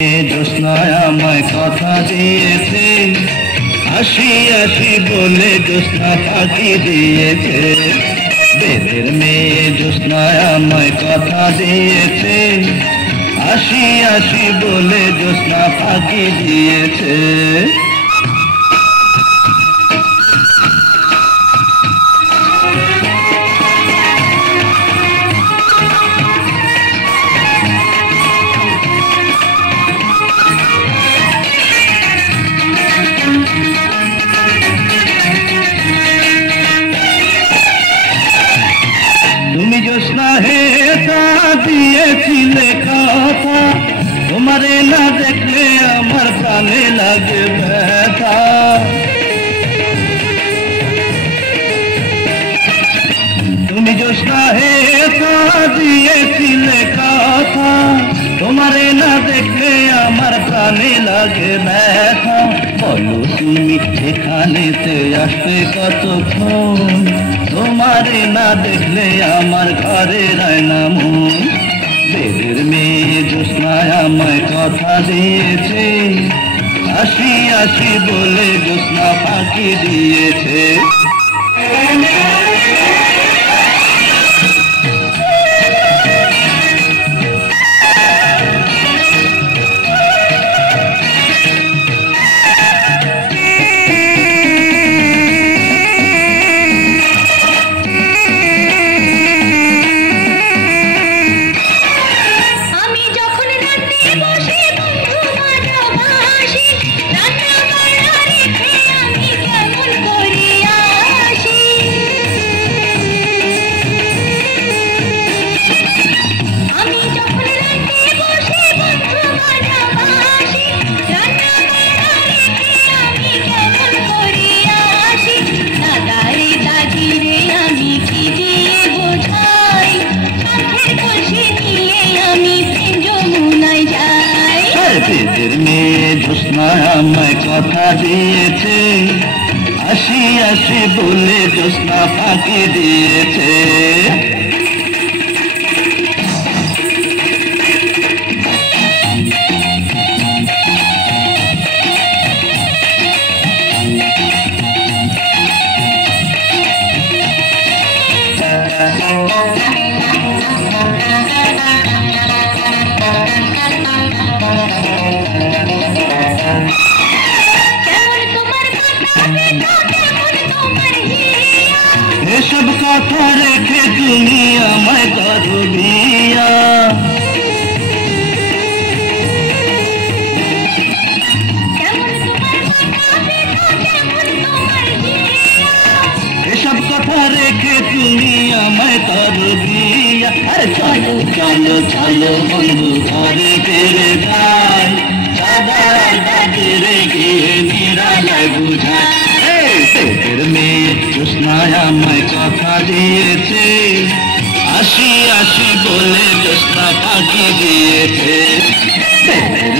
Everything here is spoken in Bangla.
জ্যোৎস্নায় আমায় কথা দিয়েছে, আসি আসি বলে জ্যোৎস্না ফাঁকি দিয়েছে। বেদের মেয়ে জ্যোৎস্নায় আমায় কথা দিয়েছে, আসি আসি বলে জ্যোৎস্না ফাঁকি দিয়েছে। তুমি জ্যোৎস্না হে তা দিয়েছিলে কথা, তোমারে না দেখলে আমার প্রাণে লাগে ব্যথা। তুমি জ্যোৎস্না হে তা দিয়েছিলে কথা, তোমারে না দেখলে আমার প্রাণে লাগে ব্যথা। বলো তুমি এখানেতে আসবে কতক্ষণ, তোমারে না দেখলে আমার ঘরে রায় না মন। বেদের মেয়ে জ্যোৎস্নায় আমায় কথা দিয়েছে, আসি আসি বলে জ্যোৎস্না ফাঁকি দিয়েছে। বেদের মেয়ে জ্যোৎস্নায় আমায় কথা দিয়েছে, আসি আসি বলে জ্যোৎস্না ফাঁকি দিয়েছে। এসব কথা রেখে তুমি আমায় করো বিয়া, এসব কথা রেখে তুমি আমায় করো বিয়া। আরে চলো চলো চলো বন্ধু ঘরে ফিরে যাই, চাঁদার বাজারে গিয়ে নিরালায় বুঝাই। বেদের মেয়ে জ্যোৎস্নায় আমায় কথা দিয়েছে, আসি আসি বলে জ্যোৎস্না ফাঁকি দিয়েছে। বেদের